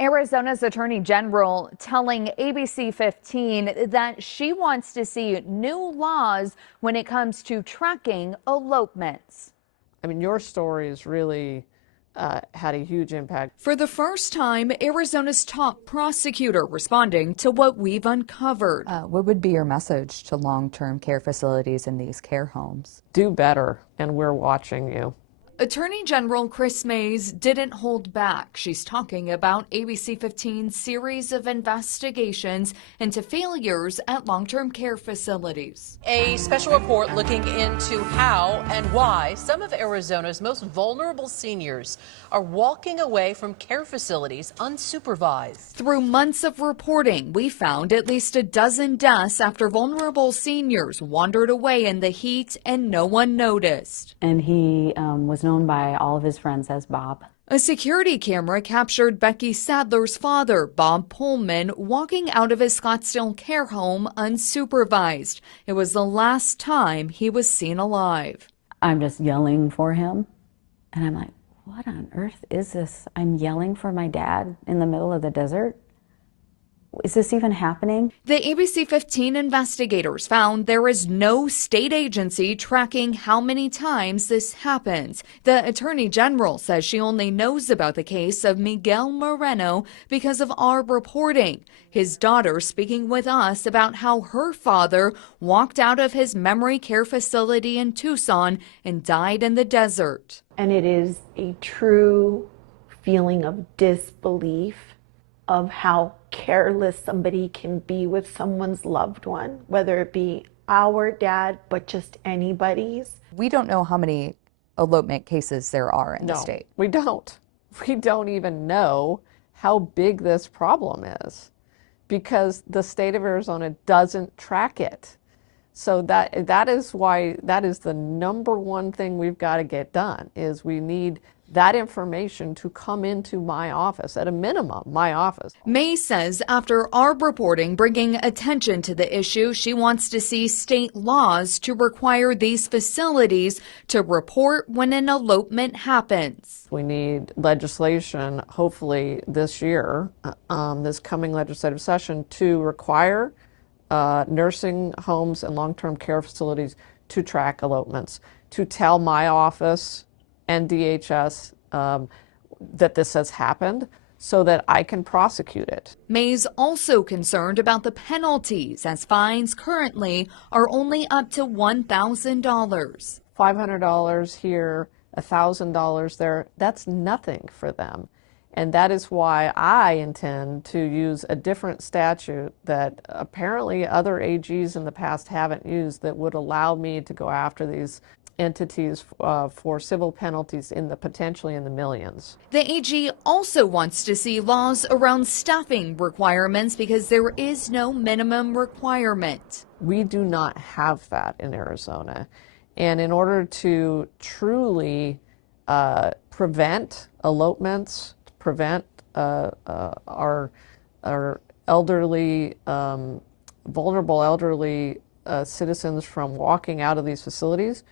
Arizona's Attorney General telling ABC 15 that she wants to see new laws when it comes to tracking elopements. I mean, your stories really had a huge impact. For the first time, Arizona's top prosecutor responding to what we've uncovered. What would be your message to long-term care facilities in these care homes? Do better, and we're watching you. Attorney General Kris didn't hold back. She's talking about ABC 15's series of investigations into failures at long-term care facilities. A special report looking into how and why some of Arizona's most vulnerable seniors are walking away from care facilities unsupervised. Through months of reporting, we found at least a dozen deaths after vulnerable seniors wandered away in the heat and no one noticed. And he was known by all of his friends as Bob. A security camera captured Becky Sadler's father, Bob Pullman, walking out of his Scottsdale care home unsupervised. It was the last time he was seen alive. I'm just yelling for him, and I'm like, what on earth is this? I'm yelling for my dad in the middle of the desert? Is this even happening? The ABC 15 investigators found there is no state agency tracking how many times this happens. The Attorney General says she only knows about the case of Miguel Moreno because of our reporting. His daughter speaking with us about how her father walked out of his memory care facility in Tucson and died in the desert. And it is a true feeling of disbelief of how careless somebody can be with someone's loved one, whether it be our dad, but just anybody's. We don't know how many elopement cases there are in the state. We don't. We don't even know how big this problem is because the state of Arizona doesn't track it. So that is why that is the number one thing we've got to get done is we need that information to come into my office, at a minimum, my office. May says after our reporting bringing attention to the issue, she wants to see state laws to require these facilities to report when an elopement happens. We need legislation, hopefully this year, this coming legislative session, to require nursing homes and long-term care facilities to track elopements, to tell my office and DHS that this has happened so that I can prosecute it. May's also concerned about the penalties as fines currently are only up to $1,000. $500 here, $1,000 there, that's nothing for them. And that is why I intend to use a different statute that apparently other AGs in the past haven't used that would allow me to go after these entities for civil penalties potentially in the millions. The AG also wants to see laws around staffing requirements because there is no minimum requirement. We do not have that in Arizona. And in order to truly prevent elopements, prevent our elderly, vulnerable elderly citizens from walking out of these facilities,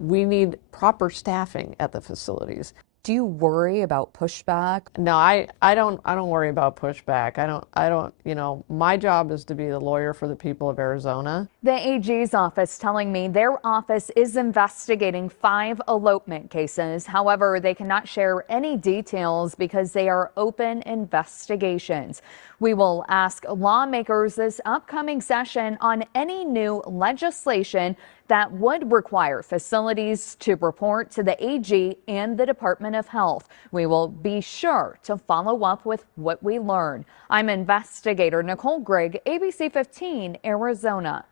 we need proper staffing at the facilities. Do you worry about pushback? No, I don't worry about pushback. I don't, you know, my job is to be the lawyer for the people of Arizona. The AG's office telling me their office is investigating 5 elopement cases. However, they cannot share any details because they are open investigations. We will ask lawmakers this upcoming session on any new legislation that would require facilities to report to the AG and the Department of Health. We will be sure to follow up with what we learn. I'm investigator Nicole Grigg, ABC 15, Arizona.